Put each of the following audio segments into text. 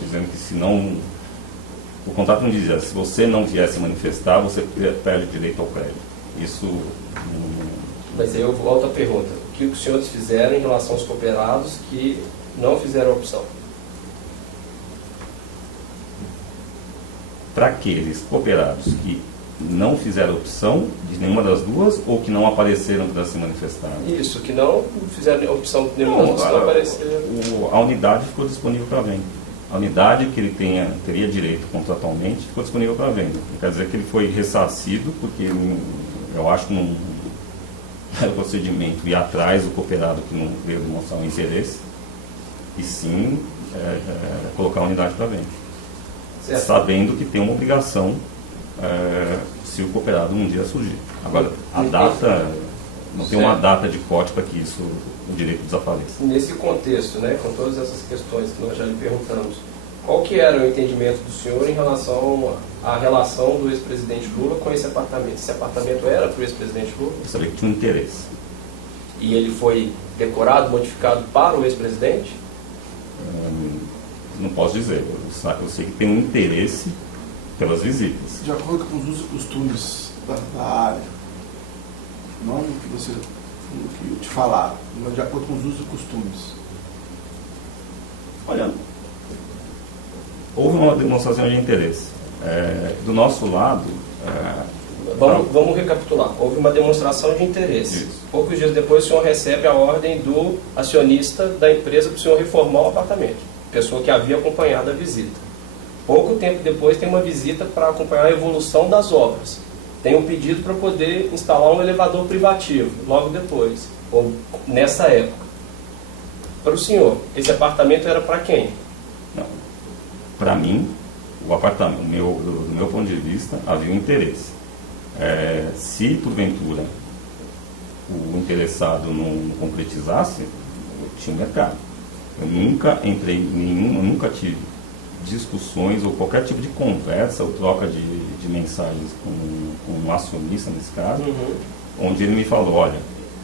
dizendo que se não... O contrato não dizia, se você não vier se manifestar, você perde direito ao crédito. Isso... Mas aí eu volto à pergunta. O que os senhores fizeram em relação aos cooperados que não fizeram a opção? Para aqueles cooperados que não fizeram opção de nenhuma das duas ou que não apareceram para se manifestar? Isso, que não fizeram opção de nenhuma das duas, não apareceram. A unidade ficou disponível para venda. A unidade que ele teria direito contratualmente ficou disponível para venda. Quer dizer que ele foi ressarcido, porque eu acho que não era procedimento ir atrás do cooperado que não veio demonstrar um interesse, e sim colocar a unidade para venda. Certo. Sabendo que tem uma obrigação se o cooperado um dia surgir. Agora, a data, não tem uma data de corte para que isso, o direito desapareça. Nesse contexto, né, com todas essas questões que nós já lhe perguntamos, qual que era o entendimento do senhor em relação à relação do ex-presidente Lula com esse apartamento? Esse apartamento era para o ex-presidente Lula? Eu sabia que tinha um interesse. E ele foi decorado, modificado para o ex-presidente? Não posso dizer. Eu sei que tem um interesse pelas visitas. De acordo com os usos e costumes da área, não do que te falaram, mas de acordo com os usos e costumes. Olha, houve uma demonstração de interesse. Do nosso lado... Vamos recapitular. Houve uma demonstração de interesse. Isso. Poucos dias depois o senhor recebe a ordem do acionista da empresa para o senhor reformar o apartamento. Pessoa que havia acompanhado a visita. Pouco tempo depois tem uma visita para acompanhar a evolução das obras. Tem um pedido para poder instalar um elevador privativo, logo depois, ou nessa época. Para o senhor, esse apartamento era para quem? Não. Para mim, o apartamento, do meu ponto de vista, havia um interesse. Se, porventura, o interessado não concretizasse, eu tinha mercado. Eu nunca entrei em eu nunca tive discussões ou qualquer tipo de conversa ou troca de mensagens com um acionista, nesse caso, onde ele me falou, olha,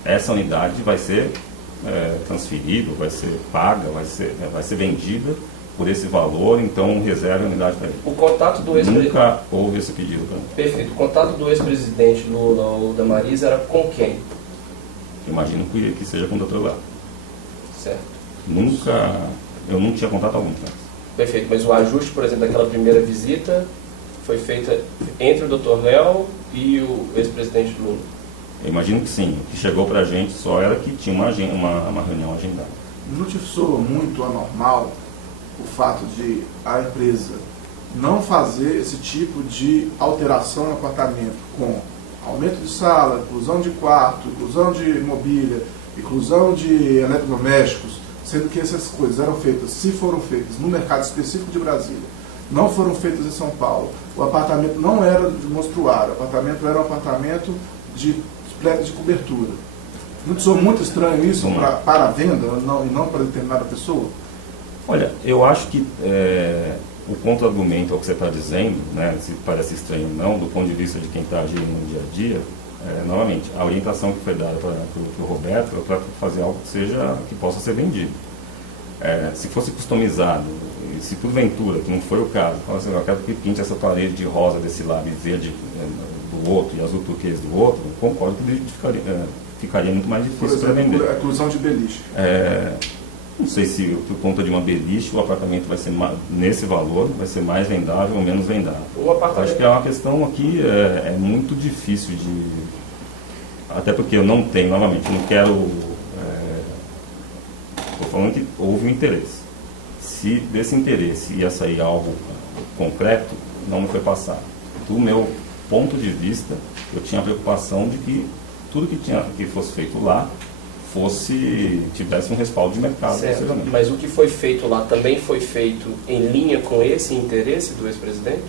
essa unidade vai ser transferida, vai ser paga, vai ser vendida por esse valor, então reserve a unidade para ele. O contato do ex-presidente... Nunca houve esse pedido para mim. Perfeito. O contato do ex-presidente Lula ou da Marisa era com quem? Imagino que seja com o Dr. Léo. Certo. Eu não tinha contato algum com ele. Perfeito, mas o ajuste, por exemplo, daquela primeira visita foi feito entre o Dr. Léo e o ex-presidente Lula? Eu imagino que sim. O que chegou para a gente só era que tinha uma reunião agendada. Não te soa muito anormal o fato de a empresa não fazer esse tipo de alteração no apartamento com aumento de sala, inclusão de quarto, inclusão de mobília, inclusão de eletrodomésticos, sendo que essas coisas eram feitas, se foram feitas no mercado específico de Brasília, não foram feitas em São Paulo. O apartamento não era de monstruário, o apartamento era um apartamento de pleca de cobertura. Não te soa muito estranho isso para a venda e não para determinada pessoa? Olha, eu acho que o contra-argumento ao que você está dizendo, né, se parece estranho ou não, do ponto de vista de quem está agindo no dia a dia, novamente, a orientação que foi dada para o Roberto é para fazer algo que possa ser vendido. Se fosse customizado, e se porventura, que não foi o caso, fala assim, eu quero que pinte essa parede de rosa desse lado e verde do outro e azul turquesa do outro, eu concordo que ficaria muito mais difícil para vender. A inclusão de beliche. Não sei se por conta de uma beliche o apartamento vai ser nesse valor, vai ser mais vendável ou menos vendável. Acho que é uma questão aqui, é muito difícil de... Até porque eu não tenho, novamente, não quero... Estou falando que houve um interesse. Se desse interesse ia sair algo concreto, não me foi passado. Do meu ponto de vista, eu tinha a preocupação de que tudo que fosse feito lá tivesse um respaldo de mercado. Certo. Mas o que foi feito lá também foi feito em linha com esse interesse do ex-presidente?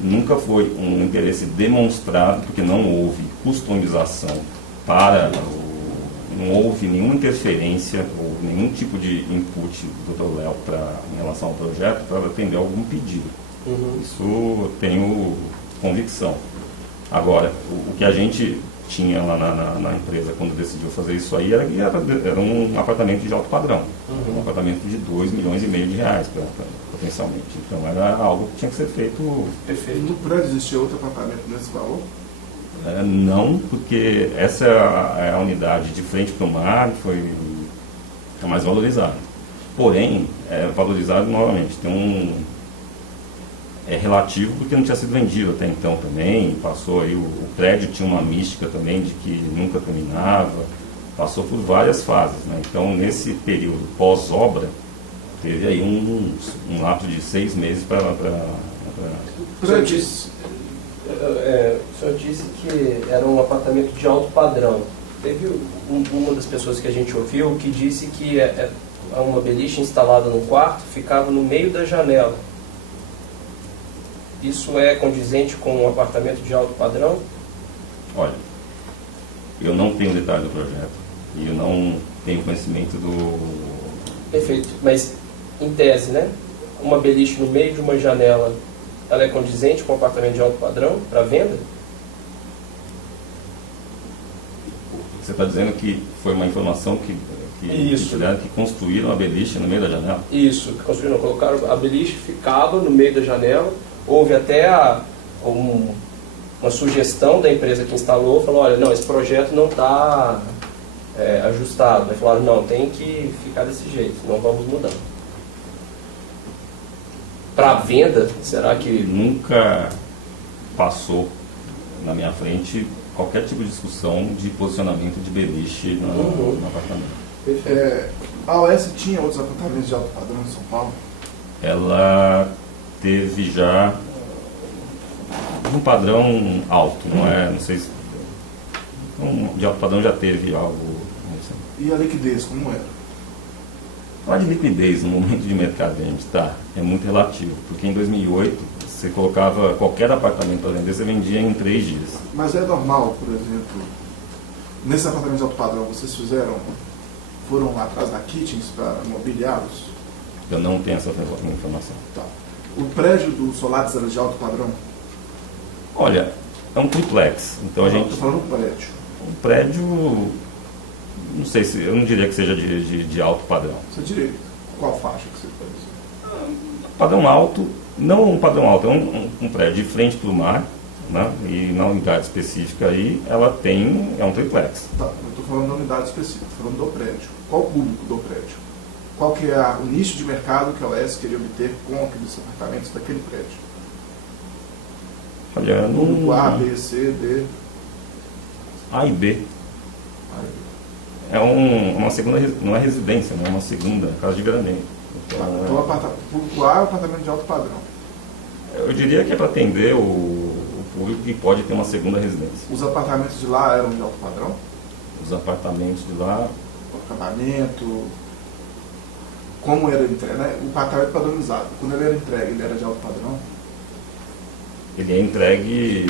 Nunca foi um interesse demonstrado, porque não houve customização não houve nenhuma interferência ou nenhum tipo de input do Dr. Léo em relação ao projeto para atender algum pedido. Isso eu tenho convicção. Agora, o que a gente tinha lá na empresa quando decidiu fazer isso aí era um apartamento de alto padrão. Um apartamento de 2,5 milhões de reais, potencialmente. Então era algo que tinha que ser feito. Perfeito. No prédio existia outro apartamento nesse valor? Não, porque essa é a unidade de frente para o mar, foi a mais valorizada. Porém, é valorizado novamente. É relativo porque não tinha sido vendido até então também. Passou aí, o prédio tinha uma mística também de que nunca terminava. Passou por várias fases, né? Então, nesse período pós-obra, teve aí um lapso de 6 meses para... O senhor disse que era um apartamento de alto padrão. Teve uma das pessoas que a gente ouviu que disse que uma beliche instalada no quarto ficava no meio da janela. Isso é condizente com um apartamento de alto padrão? Olha, eu não tenho detalhe do projeto e eu não tenho conhecimento do... Perfeito, mas em tese, né? Uma beliche no meio de uma janela, ela é condizente com um apartamento de alto padrão para venda? Você está dizendo que foi uma informação que construíram a beliche no meio da janela? Isso, que construíram, colocaram a beliche, ficava no meio da janela. Houve até uma sugestão da empresa que instalou, falou, olha, não, esse projeto não está ajustado. Aí falaram, não, tem que ficar desse jeito, não vamos mudar. Para venda, será que... Nunca passou na minha frente qualquer tipo de discussão de posicionamento de beliche no apartamento. A OS tinha outros apartamentos de alto padrão em São Paulo? Ela teve já um padrão alto, não sei se de alto padrão já teve algo. E a liquidez, como era? Falar de liquidez no momento de mercado que a gente está é muito relativo, porque em 2008 você colocava qualquer apartamento para vender, você vendia em 3 dias. Mas é normal, por exemplo, nesses apartamentos de alto padrão, vocês foram lá atrás da Kitchens para mobiliá-los? Eu não tenho essa informação. Tá. O prédio do Solares era de alto padrão? Olha, é um triplex. Então a gente... Estou falando do prédio. Um prédio, não sei se, eu não diria que seja de alto padrão. Você diria qual faixa que você pode dizer? Padrão alto, não um padrão alto, é um prédio de frente para o mar, né? E na unidade específica aí, é um triplex. Tá, eu estou falando da unidade específica, estou falando do prédio. Qual o público do prédio? Qual que é o nicho de mercado que a OS queria obter com aqueles apartamentos daquele prédio? Olha, Público A, B, C, D. A e B. É uma segunda, não é residência, não é uma segunda, casa de veraneio. Então, público A é o apartamento de alto padrão. Eu diria que é para atender o público que pode ter uma segunda residência. Os apartamentos de lá eram de alto padrão? Os apartamentos de lá... O acabamento... Como era entregue, né? O apartamento padronizado. Quando ele era entregue, ele era de alto padrão? Ele é entregue...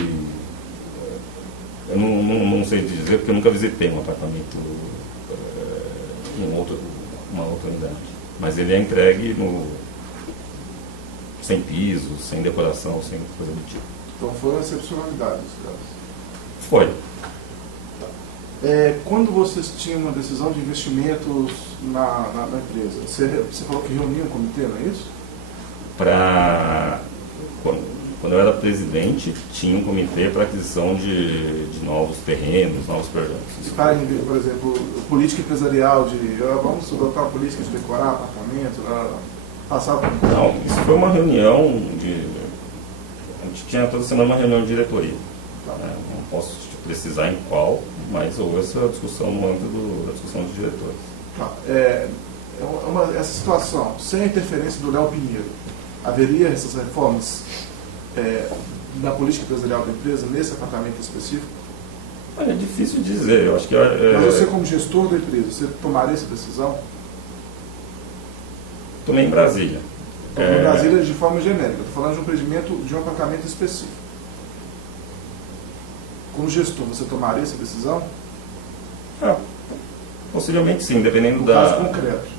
Eu não sei dizer, porque eu nunca visitei um apartamento em uma outra unidade. Mas ele é entregue sem piso, sem decoração, sem coisa do tipo. Então foi uma excepcionalidade. Foi. Quando vocês tinham uma decisão de investimentos na empresa, você falou que reunia um comitê, não é isso? Quando eu era presidente, tinha um comitê para aquisição de novos terrenos, novos projetos. Está em, por exemplo, política empresarial vamos adotar uma política de decorar apartamentos, passar por... Não, isso foi uma reunião a gente tinha toda semana uma reunião de diretoria. Tá. Não posso te precisar em qual, mas houve essa discussão no âmbito da discussão dos diretores. Tá. Essa situação, sem a interferência do Léo Pinheiro, haveria essas reformas na política empresarial da empresa, nesse apartamento específico? É difícil dizer, eu acho que... Mas você, como gestor da empresa, você tomaria essa decisão? Tomei em Brasília. Em Brasília de forma genérica, estou falando de um empreendimento, de um apartamento específico. Como gestor, você tomaria essa decisão? Possivelmente sim, dependendo no da... caso concreto.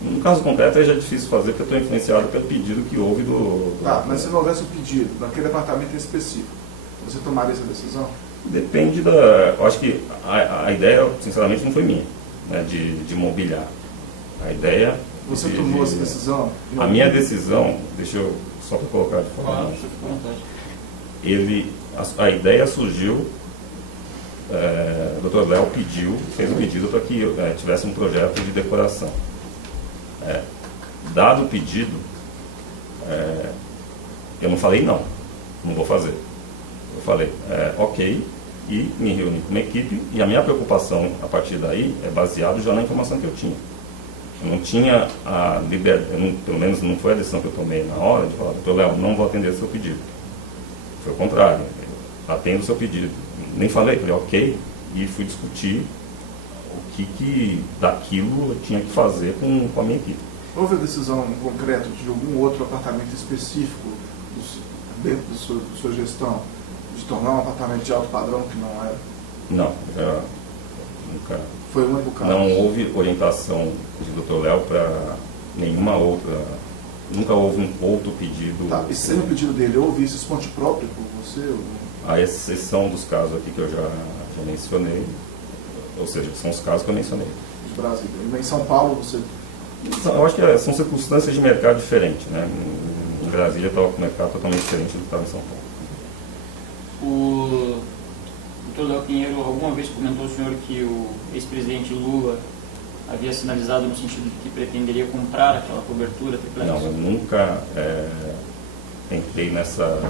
No caso concreto aí já é difícil fazer, porque eu estou influenciado pelo pedido que houve Tá, mas se não houvesse o pedido, naquele apartamento específico, você tomaria essa decisão? Depende da... Eu acho que a ideia, sinceramente, não foi minha, né, de mobiliar. A ideia... Você tomou essa decisão? A minha decisão, deixa eu só para colocar de forma... Claro, fica à vontade. A ideia surgiu, o Dr. Léo fez um pedido para que eu tivesse um projeto de decoração. Dado o pedido, eu não falei não vou fazer. Eu falei, ok, e me reuni com uma equipe, e a minha preocupação a partir daí é baseado já na informação que eu tinha. Eu não tinha a liberdade, pelo menos não foi a decisão que eu tomei na hora de falar, Dr. Léo, não vou atender o seu pedido. Foi o contrário, eu atendo o seu pedido. Nem falei ok, e fui discutir o que daquilo eu tinha que fazer com a minha equipe. Houve a decisão concreta de algum outro apartamento específico dentro da sua gestão, de tornar um apartamento de alto padrão que não era? Não, nunca. Foi o único caso? Não houve orientação de Dr. Léo para nenhuma outra, nunca houve um outro pedido. Tá, e sem o pedido dele, houve isso esponte próprio por você? Ou... A exceção dos casos aqui que eu já mencionei, ou seja, são os casos que eu mencionei. De Brasília. Em São Paulo você... Eu acho que são circunstâncias de mercado diferentes, né? Em Brasília estava com o mercado totalmente diferente do que estava em São Paulo. O Dr. Léo Pinheiro alguma vez comentou ao senhor que o ex-presidente Lula havia sinalizado no sentido de que pretenderia comprar aquela cobertura triplex? Não, eu nunca entrei nessa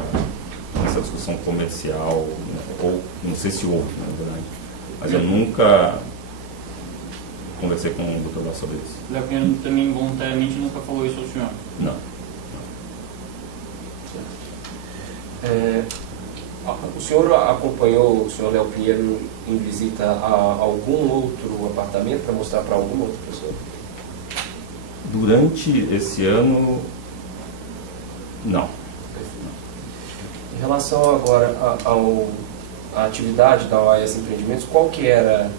discussão comercial, ou não sei se houve, na verdade, mas eu nunca conversei com o Dr. Léo sobre isso. O Léo Pinheiro também voluntariamente nunca falou isso ao senhor? Não. O senhor acompanhou o senhor Léo Pinheiro em visita a algum outro apartamento para mostrar para alguma outra pessoa? Durante esse ano, não. Em relação agora à atividade da OAS Empreendimentos, qual que era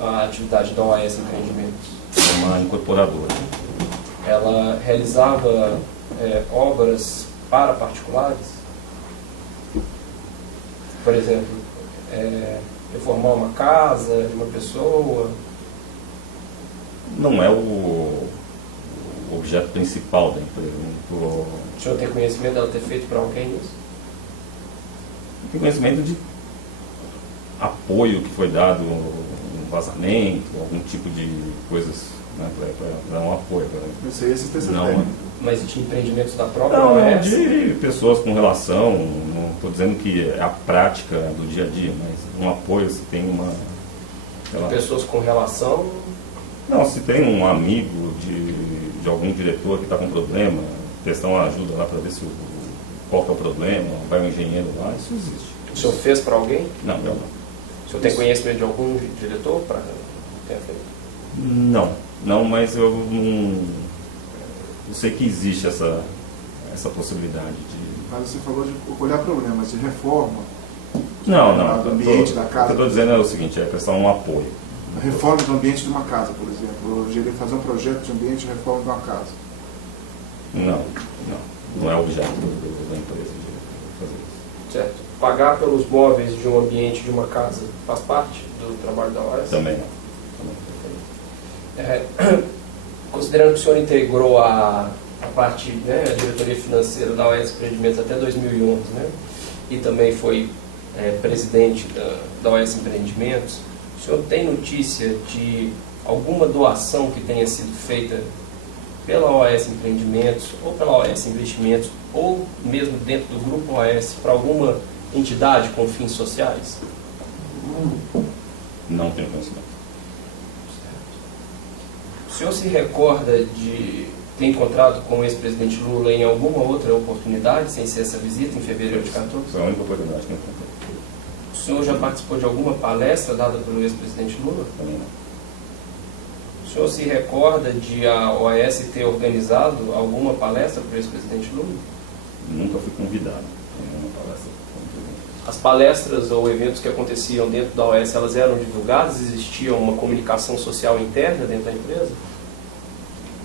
a atividade da OAS Empreendimentos? É uma incorporadora. Ela realizava obras para particulares? Por exemplo, reformar uma casa de uma pessoa? Não é o objeto principal da empresa. O senhor tem conhecimento dela ter feito para alguém isso? Tem conhecimento de apoio que foi dado, um vazamento, algum tipo de coisas, né, para dar um apoio. Isso aí é assistência Não, técnica. Mas de empreendimentos da própria não, OAS? de pessoas com relação, não estou dizendo que é a prática do dia a dia, mas um apoio, se tem uma... Pessoas com relação? Não, se tem um amigo de algum diretor que está com problema, testar uma ajuda lá para ver qual que é o problema, vai um engenheiro lá, isso existe. O senhor fez para alguém? Não, eu não. O senhor tem conhecimento de algum diretor para ter feito? Não, mas eu não sei que existe essa possibilidade de... Mas você falou de olhar problemas de reforma. Não. Do ambiente da casa. O que eu estou dizendo é o seguinte, é prestar um apoio. A reforma do ambiente de uma casa, por exemplo. Eu cheguei a fazer um projeto de ambiente de reforma de uma casa. Não é objeto da empresa de fazer isso. Certo. Pagar pelos móveis de um ambiente de uma casa faz parte do trabalho da OAS? Também não. Considerando que o senhor integrou a parte, né, a diretoria financeira da OAS Empreendimentos até 2011, né, e também foi presidente da OAS Empreendimentos, o senhor tem notícia de alguma doação que tenha sido feita pela OAS Empreendimentos ou pela OAS Investimentos ou mesmo dentro do grupo OAS para alguma entidade com fins sociais? Não tenho conhecimento. O senhor se recorda de ter encontrado com o ex-presidente Lula em alguma outra oportunidade, sem ser essa visita em fevereiro de 2014? Foi a única oportunidade que eu encontrei. O senhor já participou de alguma palestra dada pelo ex-presidente Lula? Também não. O senhor se recorda de a OAS ter organizado alguma palestra para o ex-presidente Lula? Nunca fui convidado em nenhuma palestra como presidente. As palestras ou eventos que aconteciam dentro da OAS, elas eram divulgadas? Existia uma comunicação social interna dentro da empresa?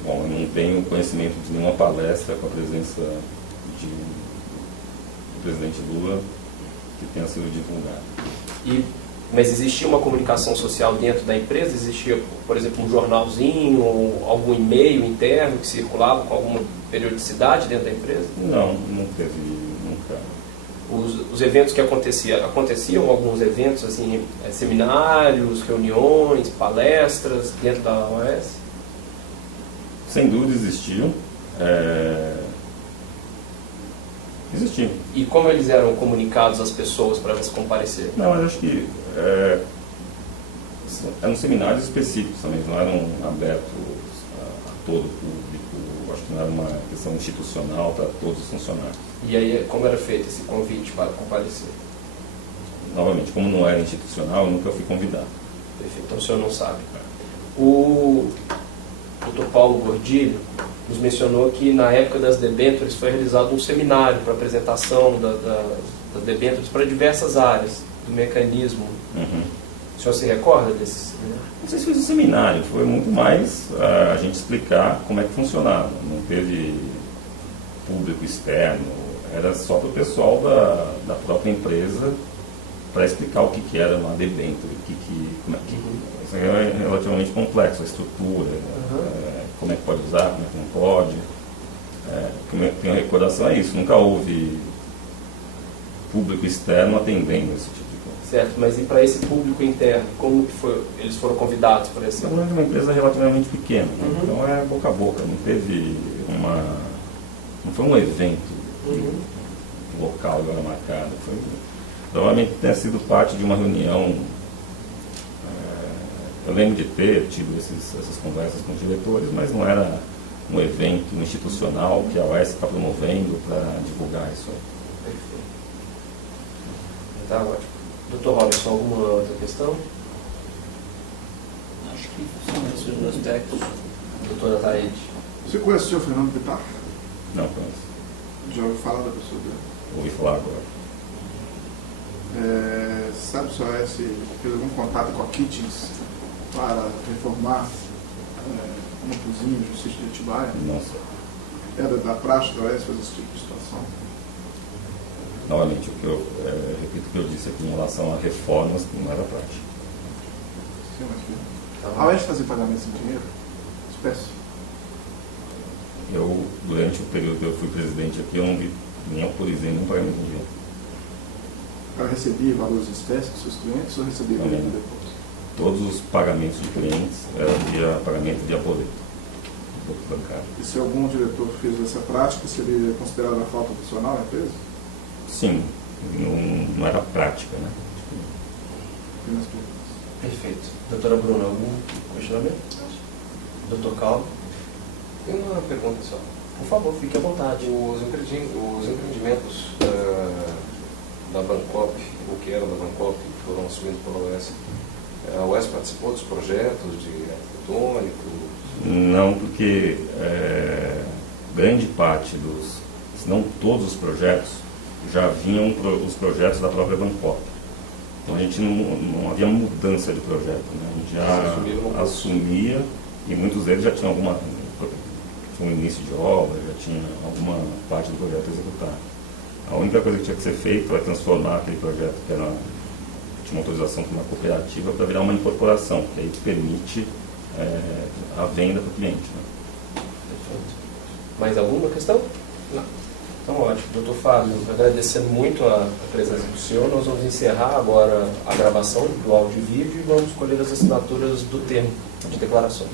Bom, eu não tenho conhecimento de nenhuma palestra com a presença do presidente Lula que tenha sido divulgada. Mas existia uma comunicação social dentro da empresa? Existia, por exemplo, um jornalzinho ou algum e-mail interno que circulava com alguma periodicidade dentro da empresa? Não, não teve, nunca. Os eventos que aconteciam alguns eventos, assim, seminários, reuniões, palestras dentro da OAS? Sem dúvida existiam. Existiam. E como eles eram comunicados às pessoas para elas comparecerem? Não, mas acho que eram seminários específicos também, não eram abertos a todo o público. Acho que não era uma questão institucional para todos os funcionários. E aí, como era feito esse convite para comparecer? Novamente, como não era institucional, eu nunca fui convidado. Perfeito, então o senhor não sabe. O Dr. Paulo Gordilho nos mencionou que na época das debêntures foi realizado um seminário para apresentação das debêntures para diversas áreas do mecanismo. Uhum. O senhor se recorda desse seminário? Não sei se fez um seminário, foi muito mais a gente explicar como é que funcionava. Não teve público externo, era só para o pessoal da própria empresa para explicar o que era uma debênture, isso é relativamente complexo, a estrutura, como é que pode usar, como é que não pode. Como eu tenho recordação é isso, nunca houve público externo atendendo esse tipo de coisa. Certo, mas e para esse público interno, como que foi, eles foram convidados para esse? Estamos falando de uma empresa relativamente pequena, então é boca a boca, não teve não foi um evento local agora marcado, provavelmente tenha sido parte de uma reunião. Eu lembro de ter tido essas conversas com os diretores, mas não era um evento institucional que a OAS está promovendo para divulgar isso aí. Perfeito. Tá ótimo. Doutor Robson, alguma outra questão? Acho que são esses os aspectos. Doutora Taide. Você conhece o senhor Fernando Bittar? Não, conheço. Já ouviu falar da pessoa dele? Ouvi falar agora. Sabe se a OAS fez algum contato com a Kitchens para reformar uma cozinha no sítio de Atibaia? Não sei. Era da praxe da OAS fazer esse tipo de situação? Novamente, repito o que eu disse aqui em relação a reformas, que não era prática. Sim, mas a OAS fazia pagamentos em dinheiro? Espécie? Durante o período que eu fui presidente aqui, eu não vi, nem autorizei nenhum pagamento em dinheiro. Ela recebia valores em espécie dos seus clientes ou recebia dinheiro depois? Todos os pagamentos de clientes eram via pagamento via boleto bancário. E se algum diretor fez essa prática, seria considerada falta profissional na empresa? Sim, não era prática, né? Apenas perguntas. Perfeito. Doutora Bruna, algum questionamento? Doutor Calvo? Tem uma pergunta só. Por favor, fique à vontade. Os empreendimentos da Bancop, ou que eram da Bancop, que foram assumidos pela OAS participou dos projetos de arquitetônico? Não, porque grande parte se não todos os projetos, já vinham os projetos da própria Bancop. Então a gente não havia mudança de projeto, né? A gente já assumia e muitos deles já tinham um início de obra, já tinha alguma parte do projeto executado. A única coisa que tinha que ser feita é transformar aquele projeto que tinha uma autorização para uma cooperativa para virar uma incorporação, que aí permite a venda para o cliente. Né? Perfeito. Mais alguma questão? Não. Então, ótimo. Doutor Fábio, agradecendo muito a presença do senhor, nós vamos encerrar agora a gravação do áudio e vídeo e vamos escolher as assinaturas do termo de declarações.